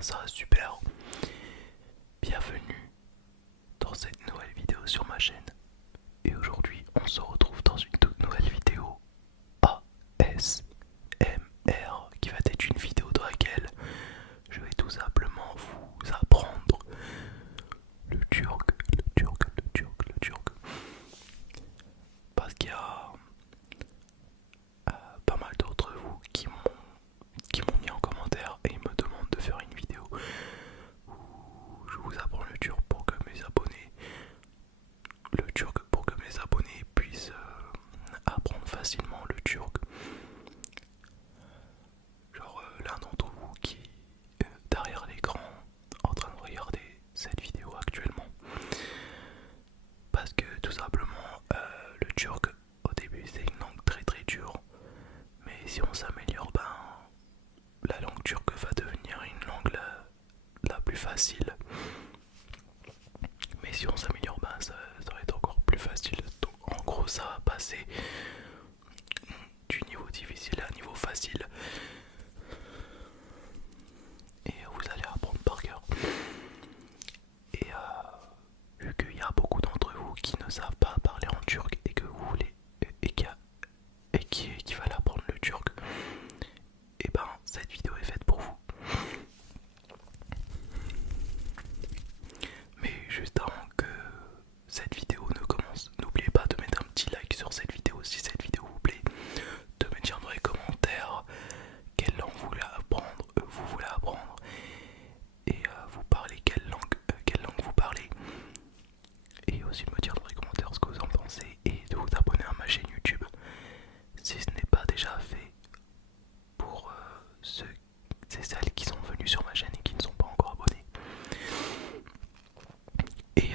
ça sera super. Bienvenue dans cette nouvelle vidéo sur ma chaîne. Et aujourd'hui, on se retrouve dans une toute nouvelle vidéo ASMR qui va être une vidéo dans laquelle je vais tout simplement vous apprendre le turc, le turc, le turc, le turc. Parce qu'il y a pas mal d'entre vous qui m'ont mis en commentaire et me demandent de faire une vidéo où je vous apprends le turc pour que mes abonnés puissent apprendre facilement le turc. Genre l'un d'entre vous qui est derrière l'écran en train de regarder cette vidéo actuellement. Parce que tout simplement le turc au début c'est une langue très très dure. Mais si on s'améliore, ben la langue turque va devenir une langue la plus facile. Mais si on s'améliore, ben ça va être encore plus facile. Donc en gros ça va passer du niveau difficile à un niveau facile. Et vous allez apprendre par cœur. Et vu qu'il y a beaucoup d'entre vous qui ne savent pas parler en turc et que vous voulez qui veulent apprendre le turc, et ben cette vidéo est faite pour vous. Mais juste avant que cette vidéo ne commence, n'oubliez pas de mettre un petit like sur cette vidéo si cette vidéo vous plaît, de me dire dans les commentaires quelle langue vous voulez apprendre et vous parlez quelle langue vous parlez, et aussi de me dire dans les commentaires ce que vous en pensez et de vous abonner à ma chaîne YouTube si ce n'est pas déjà fait pour ceux et celles qui sont venus sur ma chaîne et qui ne sont pas encore abonnés. Et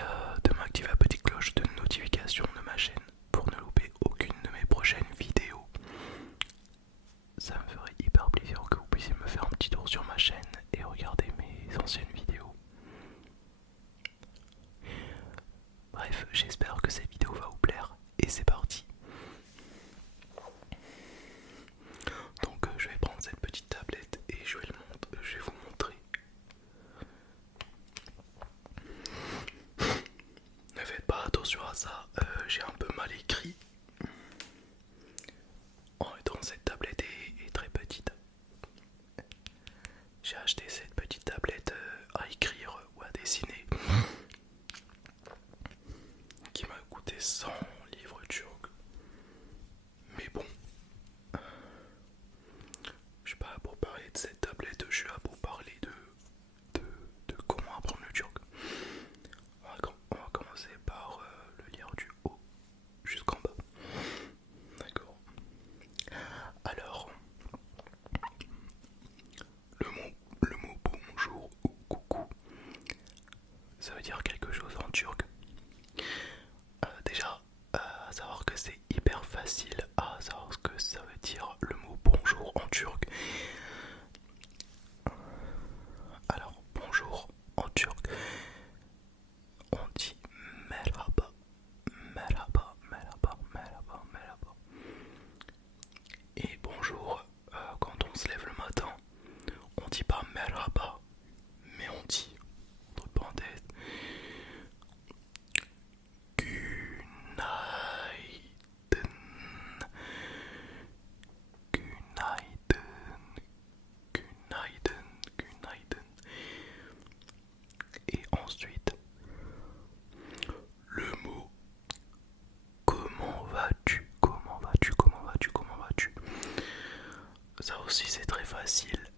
de m'activer la petite cloche de notification de ma chaîne pour ne louper aucune de mes prochaines vidéos. Ça me ferait hyper plaisir que vous puissiez me faire un petit tour sur ma chaîne et regarder mes anciennes vidéos. Bref, j'espère que cette vidéo va vous plaire et c'est parti. Donc je vais prendre cette petite tablette et je vais vous montrer. Ne faites pas attention à ça, j'ai un peu mal écrit. En même temps, cette tablette est très petite. J'ai acheté cette petite tablette à écrire ou à dessiner qui m'a coûté 100 livres turcs. Mais bon, je suis pas là pour parler de cette tablette, je suis là pour parler de comment apprendre le turc. On va commencer par le lire du haut jusqu'en bas. D'accord. Alors, le mot bonjour ou coucou, ça veut dire quelque chose en turc. Déjà, à savoir que c'est hyper facile à savoir ce que ça veut dire le mot bonjour en turc. Alors, bonjour en turc, on dit merhaba, merhaba, merhaba, merhaba, merhaba. Et bonjour, quand on se lève le matin, on dit pas merhaba, mais on dit, entre parenthèses, günaydın, günaydın, günaydın, günaydın. Et ensuite, le mot comment vas-tu, comment vas-tu, comment vas-tu, comment vas-tu. Ça aussi c'est très facile.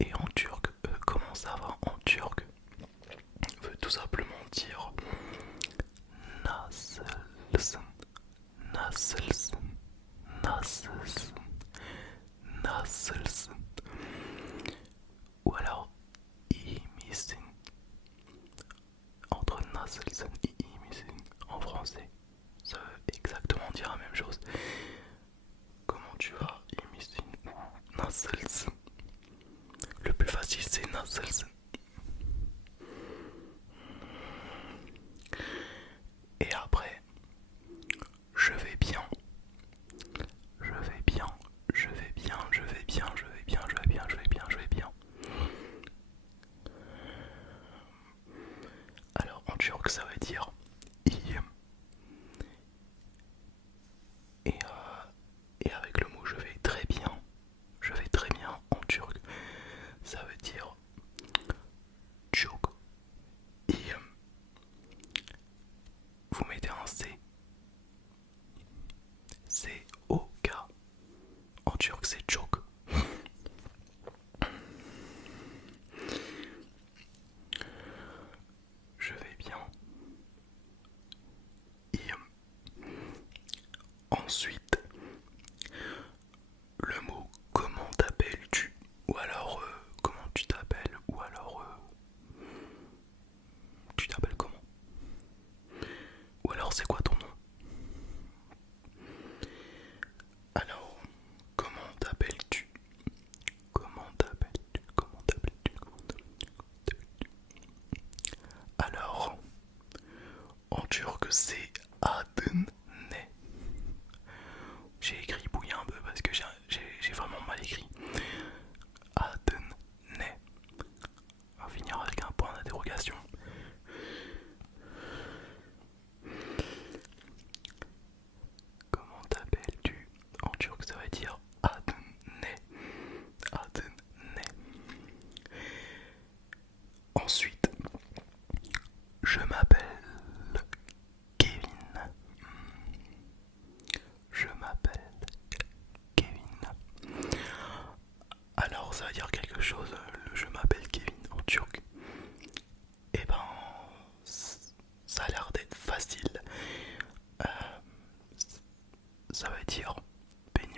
Et en turc, comment ça va en turc veut tout simplement dire nasılsın, nasılsın, nasılsın, nasılsın. Ou alors iyi misin. Entre nasılsın et iyi misin en français, ça veut exactement dire la même chose. Comment tu vas, iyi misin ou nasılsın. Le plus facile c'est nasılsın. Et après, je vais bien, je vais bien, je vais bien, je vais bien.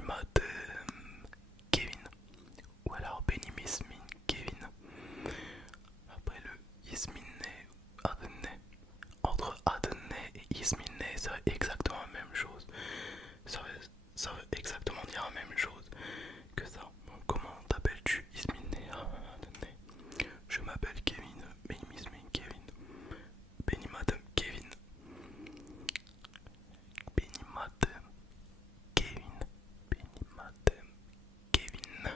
Benimad Kevin. Ou alors Benimismin Kevin. Après le Isminne, Adenne. Entre Adenne et Isminne, ça veut exactement la même chose. Ça veut exactement dire la même chose que ça. Donc, comment t'appelles-tu Isminne Adenne? Je m'appelle Kevin, Benimismin Kevin. Benimad Kevin. Benimad Kevin. Benimad Kevin.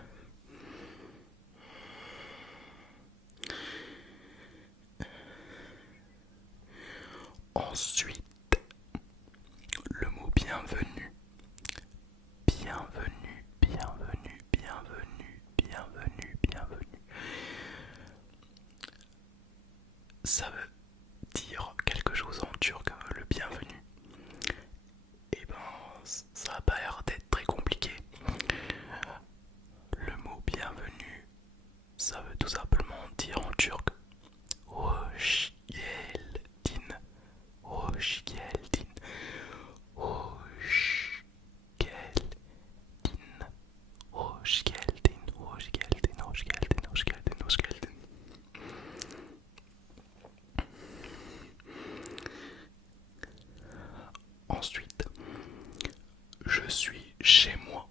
Ensuite, le mot bienvenue. Bienvenue, bienvenue, bienvenue, bienvenue, bienvenue. Ça veut dire quelque chose en turc, le bienvenu. Et ben, ça a pas l'air d'être très compliqué. Le mot bienvenue, ça veut tout simplement dire en turc Hoş geldin. Hoş geldin. Hoş geldin. Hoş geldin. Hoş geldin. Hoş geldin. Hoş geldin. Hoş geldin. Ensuite, je suis chez moi.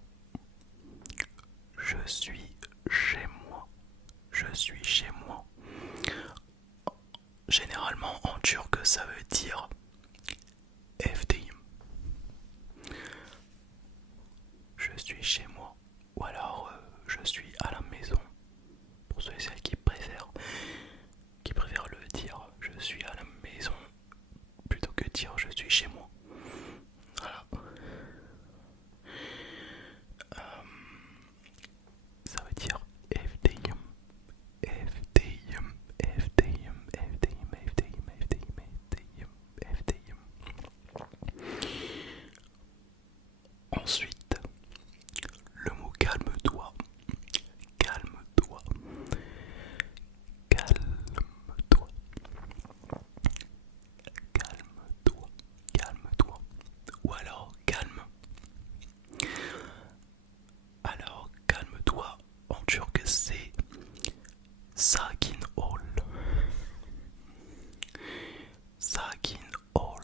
Je suis chez moi. Je suis chez moi. Généralement en turc ça veut dire evdeyim. Je suis chez moi. Ou alors je suis à la maison. Pour ceux et celles qui préfèrent le dire je suis à la maison plutôt que dire je suis chez moi. Voilà. Ça veut dire evdeyim. Evdeyim. Evdeyim. Evdeyim. Evdeyim. Evdeyim. Evdeyim. Evdeyim. Ensuite, le mot calme-toi. Calme-toi. Calme-toi. Calme-toi. Calme-toi. Ou alors calme. Alors calme-toi en turc c'est sakin ol. Sakin ol.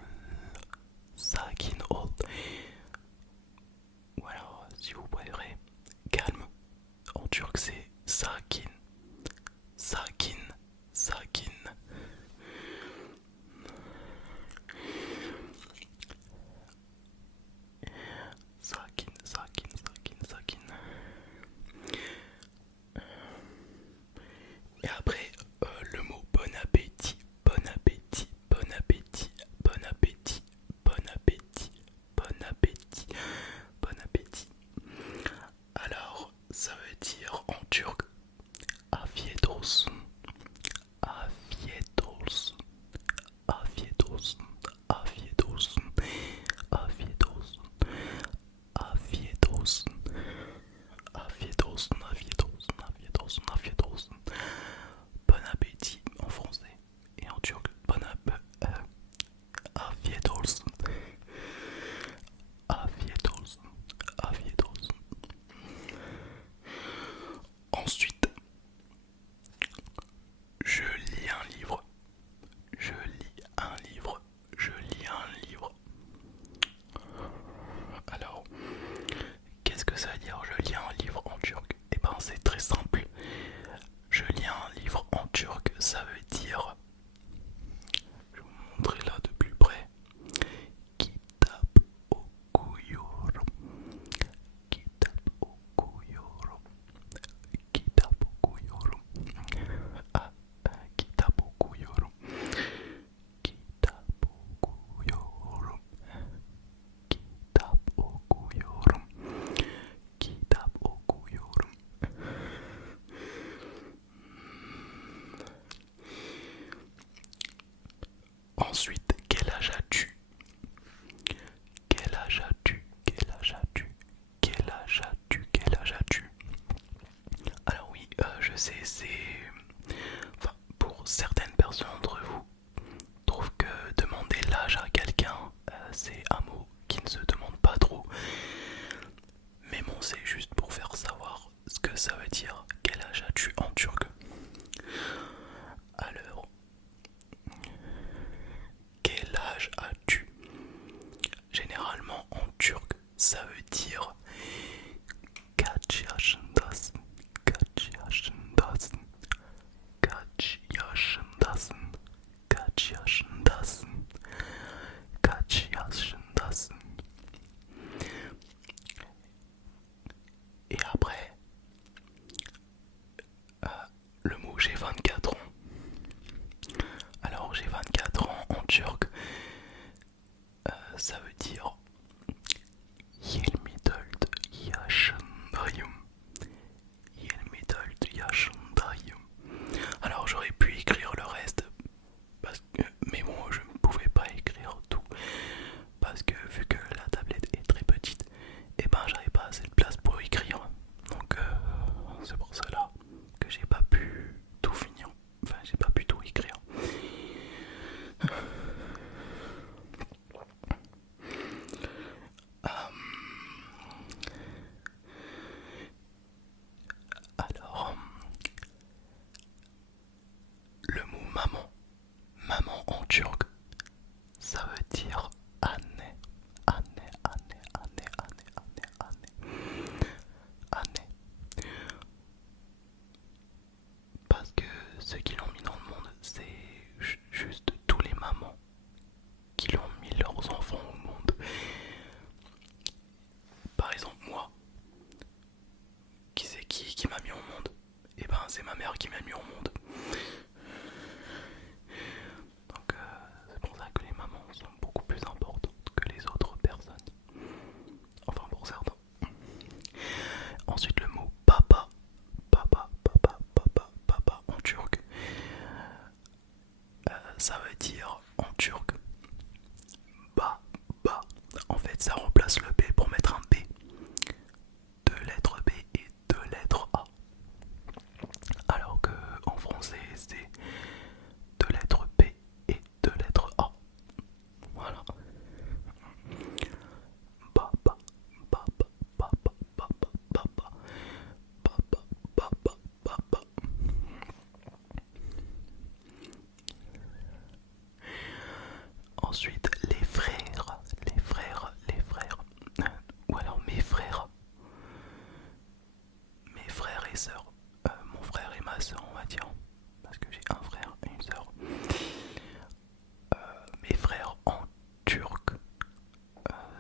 Sakin ol. Ou alors si vous préférez calme en turc c'est sakin. Sakin. Sakin. Sakin, sakin, sakin, sakin. Et après, le mot bon appétit, bon appétit, bon appétit, bon appétit, bon appétit, bon appétit, bon appétit. Alors, ça veut dire en turc afiyet olsun, afiyet olsun, afiyet olsun, afiyet olsun, afiyet olsun, afiyet olsun, afiyet olsun, afiyet olsun, afiyet olsun, afiyet olsun. Bon appétit en français et en turc bon afiyet olsun. Afiyet olsun, afiyet olsun. Ensuite, je lis un livre. Je lis un livre. Je lis un livre. Alors, qu'est-ce que ça veut dire je lis un livre en turc? Eh ben c'est très simple. Je lis un livre en turc, ça veut dire, je vais vous montrer là de plus près, Kitap okuyorum. Kitap okuyorum. Kitap okuyorum. Ah, kitap okuyorum. Kitap okuyorum. Kitap okuyorum. Kitap okuyorum. Ensuite, quel âge as-tu? Quel âge as-tu? Quel âge as-tu? Quel âge as-tu? Quel âge as-tu? Alors oui, je sais, enfin, pour certaines personnes d'entre vous, trouvent que demander l'âge à quelqu'un, c'est un mot qui ne se demande pas trop. Mais Mais bon, c'est juste pour faire savoir ce que ça veut dire. Quel âge as-tu en turc? Alors, quel âge as-tu? Généralement en turc, ça veut dire kaç yaşındasın, kaç yaşındasın, kaç yaşındasın, kaç yaşındasın, kaç yaşındasın. Et après, le mot j'ai 24 ans. Alors j'ai 24 ans en turc, ça veut dire 24 yaşındayım. 24 yaşındayım. Alors j'aurais pu écrire le reste, mais bon, je ne pouvais pas écrire tout parce que vu que la tablette est très petite, et ben j'avais pas assez de place pour écrire. Donc c'est pour cela que j'ai pas pu tout finir. Enfin, j'ai pas pu tout écrire. Alors, le mot maman, maman en turc, ça veut dire anne, anne, anne, anne, anne, anne, anne, anne. Parce que ceux qui l'ont mis dans le monde, c'est juste tous les mamans qui l'ont mis leurs enfants au monde. Par exemple, moi, qui c'est qui m'a mis au monde? Et ben c'est ma mère qui m'a mis au monde. Donc c'est pour ça que les mamans sont beaucoup plus importantes que les autres personnes. Enfin pour certains. Ensuite le mot papa. Papa, papa, papa, papa en turc. Ça veut dire en turc ba, ba. En fait ça remplace le B pour mettre un B. Deux lettres B et deux lettres A. Alors que en français c'est deux lettres B et deux lettres A. Voilà. Papa, papa, papa, papa, papa, papa, papa, papa. Ensuite les frères, les frères, les frères. Ou alors mes frères et sœurs. Mon frère et ma sœur on va dire. Parce que j'ai un frère et une sœur. Mes frères en turc.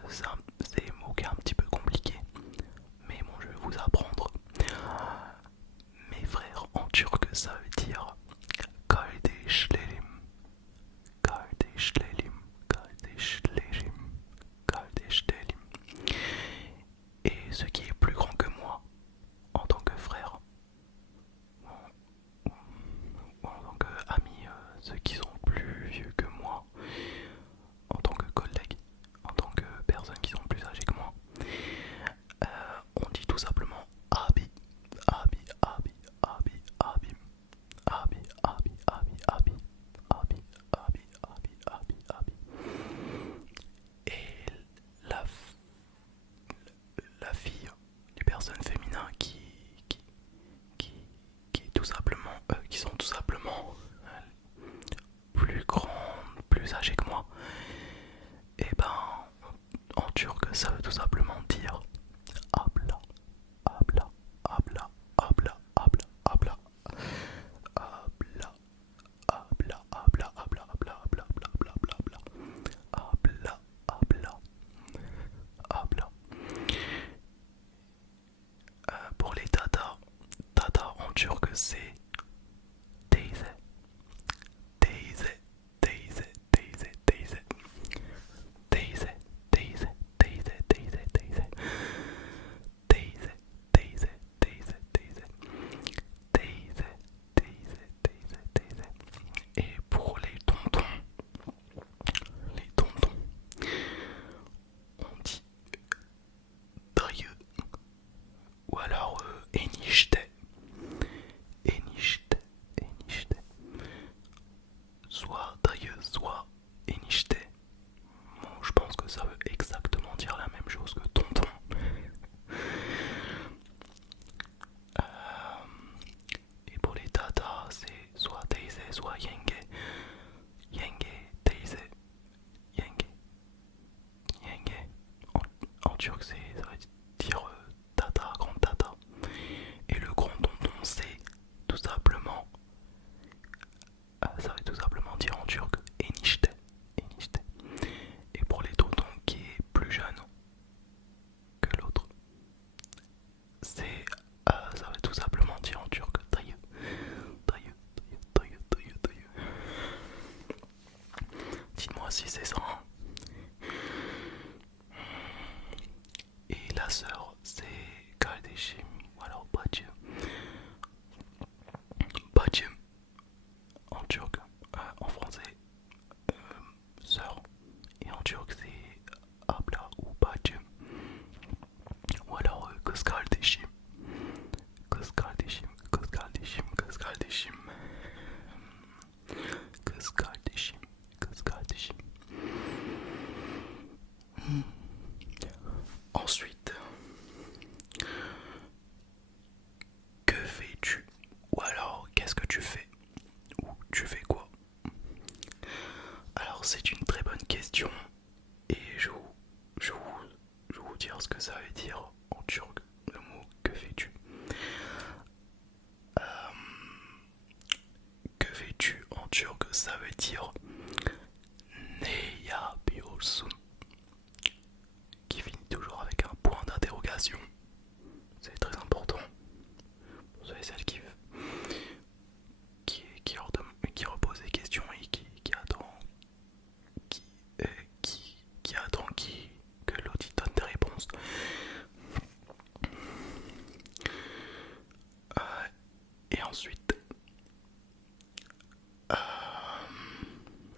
C'est un mot qui est un petit peu compliqué. Mais bon, je vais vous apprendre. Mes frères en turc, ça veut dire kardeşlerim, kardeşlerim, kardeşlerim, kardeşlerim. Et ce qui est plus grand que moi en tant que frère, ou en tant qu'ami, ceux qui sont plus vieux que moi, en tant que collègues, en tant que personnes qui sont plus âgées que moi, on dit tout simplement abi, abi, abi, abi, abi, abi, abi, abi, abi, abi, abi, abi, abi, abi. Et la, la fille, les personnes féminines qui est tout simplement, qui sont tout simplement plus grandes, plus âgées que moi, et ben en turc ça veut tout simplement dire abla, abla, abla, abla, abla, abla, abla, abla, abla, abla, abla, abla, abla, abla, abla, abla, abla, abla. Pour les tata, tata en turc c'est teyze, teyze, teyze, teyze, teyze, teyze, teyze, teyze, teyze, teyze, teyze, teyze, teyze, teyze, teyze, teyze, teyze, teyze. Et pour les tontons, on dit dayı ou alors enişte, dire ne yapıyorsun, qui finit toujours avec un point d'interrogation. C'est très important. Vous savez, celle qui repose des questions et qui attend, qui, euh, qui attend que l'autre donne des réponses. Et ensuite,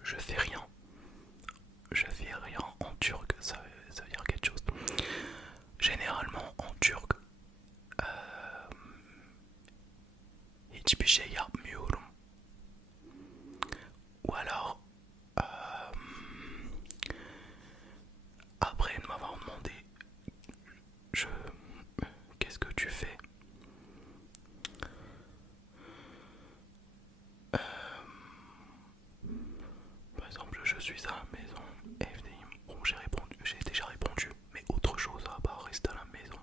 je fais rien. Je fais rien en turc, ça veut dire quelque chose. Généralement en turc, hiçbir şey yapmıyorum. Ou alors, après m'avoir demandé, qu'est-ce que tu fais? Par exemple, je suis à la maison. Bon, j'ai déjà répondu, mais autre chose à part rester à la maison.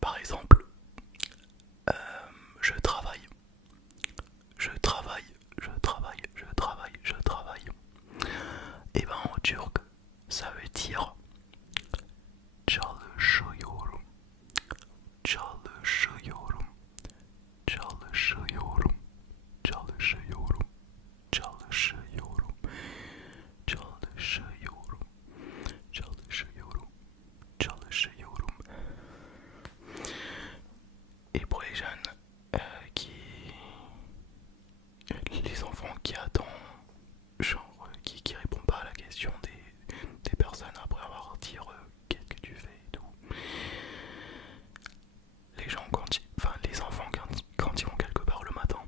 Par exemple, je travaille. Je travaille, je travaille, je travaille, je travaille. Et ben en turc, ça veut dire çalışıyorum, çalışıyorum, çalışıyorum, çalışıyorum, çalışıyorum, çalışıyorum, çalışıyorum, çalışıyorum. Et pour les jeunes les enfants qui attendent, genre qui répondent pas à la question des personnes après avoir dit qu'est-ce que tu fais et tout. Les gens les enfants quand ils vont quelque part le matin,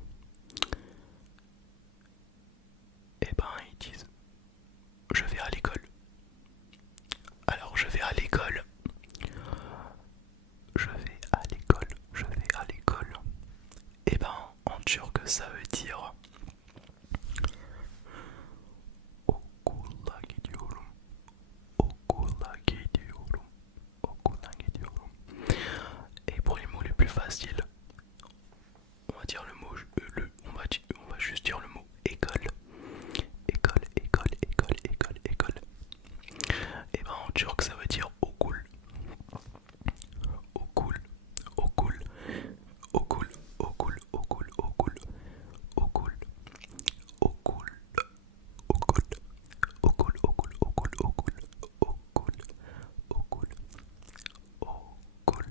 et ben ils disent je vais à l'école. Alors je vais à l'école. Je vais à l'école, je vais à l'école. Et ben en turc ça veut dire okula gidiyorum, okula gidiyorum, okula gidiyorum. Et pour les mots les plus faciles, on va dire le mot, on va juste dire le mot école. École, école, école, école, école. Et ben en turc ça veut dire okul. Okul, okul, okul, okul, okul, okul, okul, okul, okul, okul, okul, okul, okul, okul, okul, okul.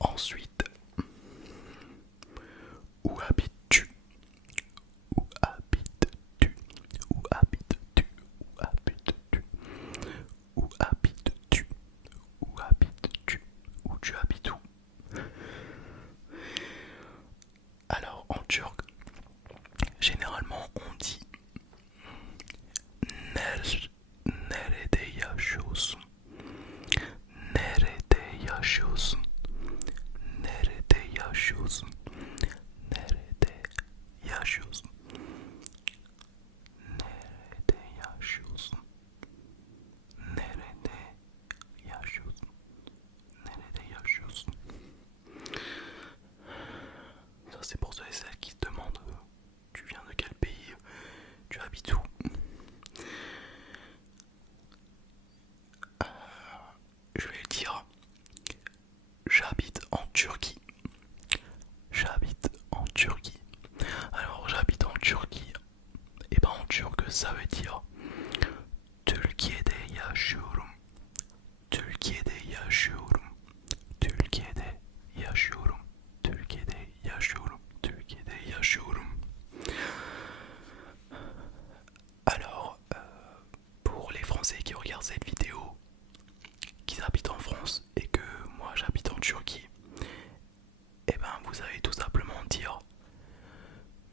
Ensuite, où habites-tu? Où habites-tu? Où habites-tu? Où habites-tu? Où habites-tu? Où habites-tu? Où tu habites où? Alors en turc, généralement on dit nerede yaşıyorsun? Nerede yaşıyorsun? Nerede yaşıyorsun? Nerede yaşıyorsun? Nerede yaşıyorsun? Nerede yaşıyorsun? Nerede yaşıyorsun? Ça c'est pour ceux et celles qui se demandent tu viens de quel pays, tu habites où? Je vais le dire, j'habite en Turquie. J'habite en Turquie. Alors j'habite en Turquie. Et ben en turc ça veut dire Türkiye'de yaşıyorum. Türkiye'de yaşıyorum. Türkiye'de yaşıyorum. Türkiye'de yaşıyorum. Türkiye'de yaşıyorum. Alors, pour les Français qui regardent cette vidéo, qui habitent en France et que moi j'habite en Turquie, et ben vous allez tout simplement dire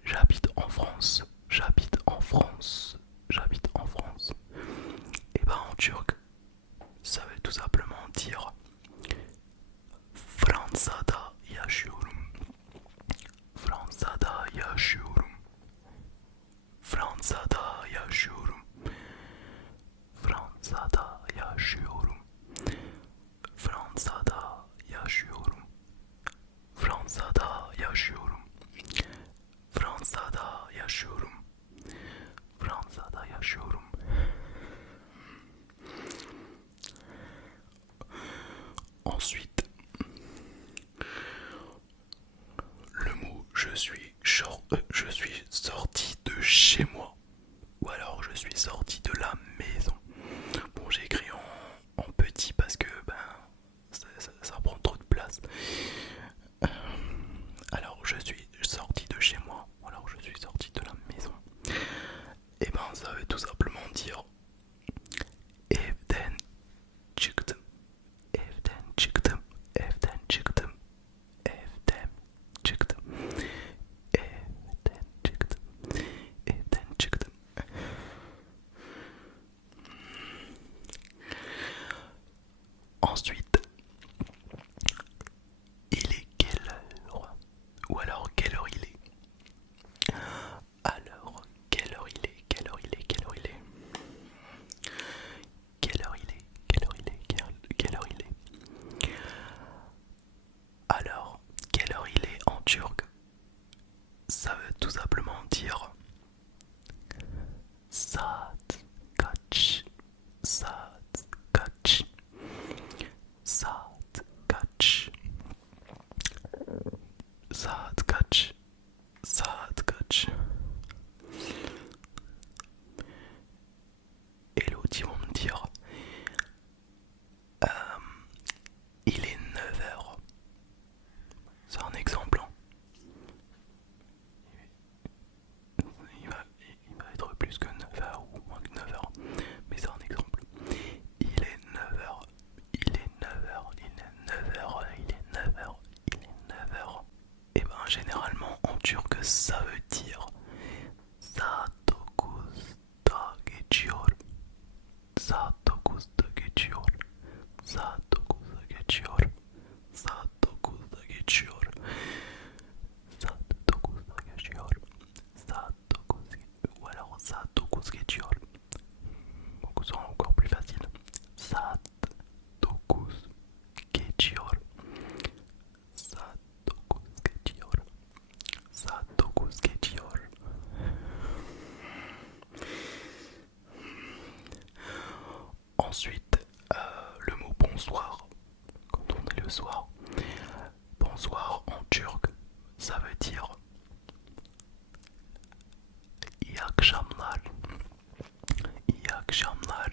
j'habite en France, j'habite en France, j'habite en France. Et ben en turc, ça veut tout simplement dire Fransa'da yaşıyorum. Fransa'da yaşıyorum. Fransa'da yaşıyorum. Fransa'da yaşıyorum. chez moi. Ou alors je suis sorti de la maison. Bon, j'ai écrit en petit parce que ça prend trop de place. Alors je suis sorti de chez moi. Ou alors je suis sorti de la maison. Et ben ça veut tout simplement dire evden çıktım. Evden çıktım. Evden çıktım. Evden çıktım. Evden çıktım. Evden çıktım. Ensuite, il est quelle heure? Ou alors quelle heure il est? Alors, quelle heure il est? Quelle heure il est? Quelle heure il est? Quelle heure il est? Quelle heure il est? Quelle heure il est? Alors, quelle heure il est en turc? Ça veut tout simplement dire saat kaç, saat kaç, saat kaç, saat kaç, saat kaç. Et l'autre ils vont me dire il est 9 h. C'est un exemple. Hein. Il va être plus que 9 h ou moins que 9 h. Mais c'est un exemple. Il est 9 h. Il est 9 h. Il est 9 h. Il est 9 h. Il est 9 h. Et ben généralement en turc ça veut dire saat 9'da geçiyor. Saat 9'da geçiyor. Saat 9'da geçiyor. Saat 9'da geçiyor. Saat 9'da geçiyor. Saat 9 ou alors saat 9 geçiyor. Donc c'est encore plus facile. Saat 9 geçiyor. Saat 9 geçiyor. Saat 9 geçiyor. Ensuite, le mot bonsoir, quand on est le soir. Bonsoir en turc, ça veut dire iyi akşamlar. İyi akşamlar.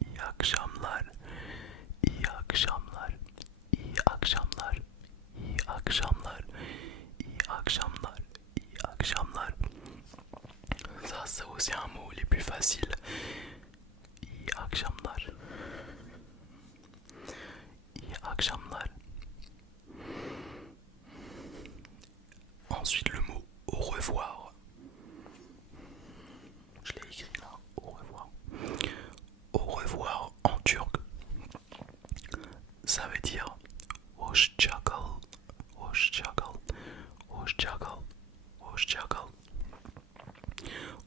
İyi akşamlar. İyi akşamlar. İyi akşamlar. İyi akşamlar. İyi akşamlar. İyi akşamlar. Ça c'est aussi un mot les plus faciles. İyi akşamlar. İyi akşamlar. Ensuite le mot au revoir. Je l'ai écrit là, au revoir. Au revoir en turc, ça veut dire hoşça kal, hoşça kal, hoşça kal, hoşça kal.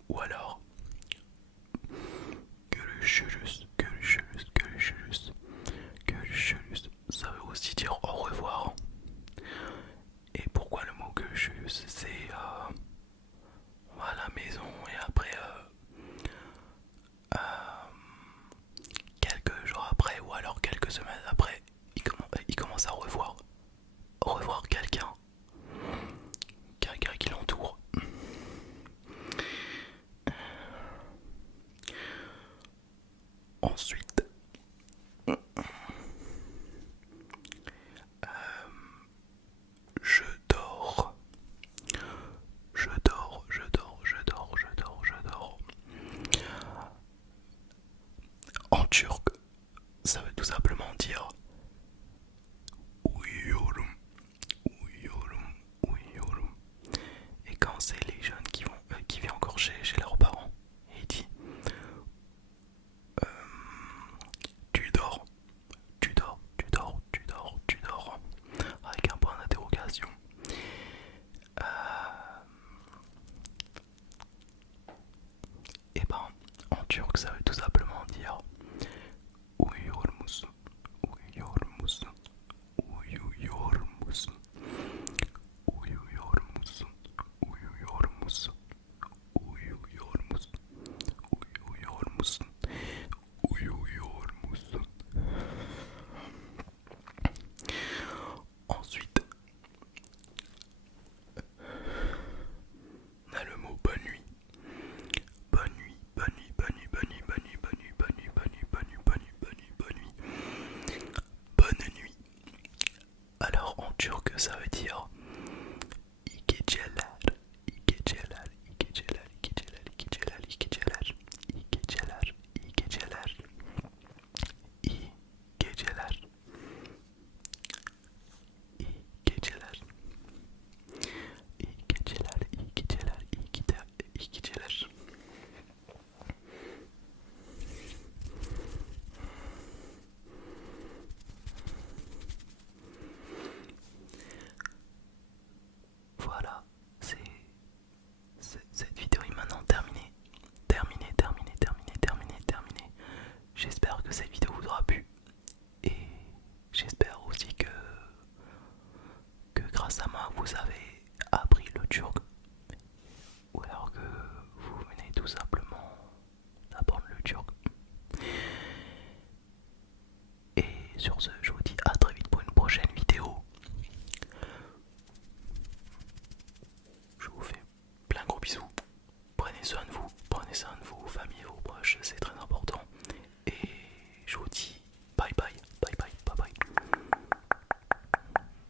Ou alors görüşürüz, görüşürüz, görüşürüz, görüşürüz. Ça veut aussi dire au revoir. Et pourquoi le mot görüşürüz? C'est on va à la maison et après quelques jours après ou alors quelques semaines après, il commence à revoir quelqu'un qui l'entoure. Ensuite, je dors. Je dors, je dors, je dors, je dors, je dors. En turc, ça veut tout simplement dire uyuyorum, uyuyorum, uyuyorum. Et quand c'est les jeunes qui viennent encore chez leurs parents, et il dit tu dors, tu dors, tu dors, tu dors, tu dors, avec un point d'interrogation. Et ben en turc ça veut tout simplement dire uyuyor musun, uyuyor musun, uyuyor musun, uyuyor musun, uyuyor musun, uyuyor musun, uyuyor musun, uyuyor musun. Ensuite, on a le mot bonne nuit. İki Voilà, cette vidéo est maintenant terminée. Terminée. J'espère que cette vidéo vous aura plu. Et j'espère aussi que grâce à moi vous avez appris le turc. Ou alors que vous venez tout simplement d'apprendre le turc. Et sur ce,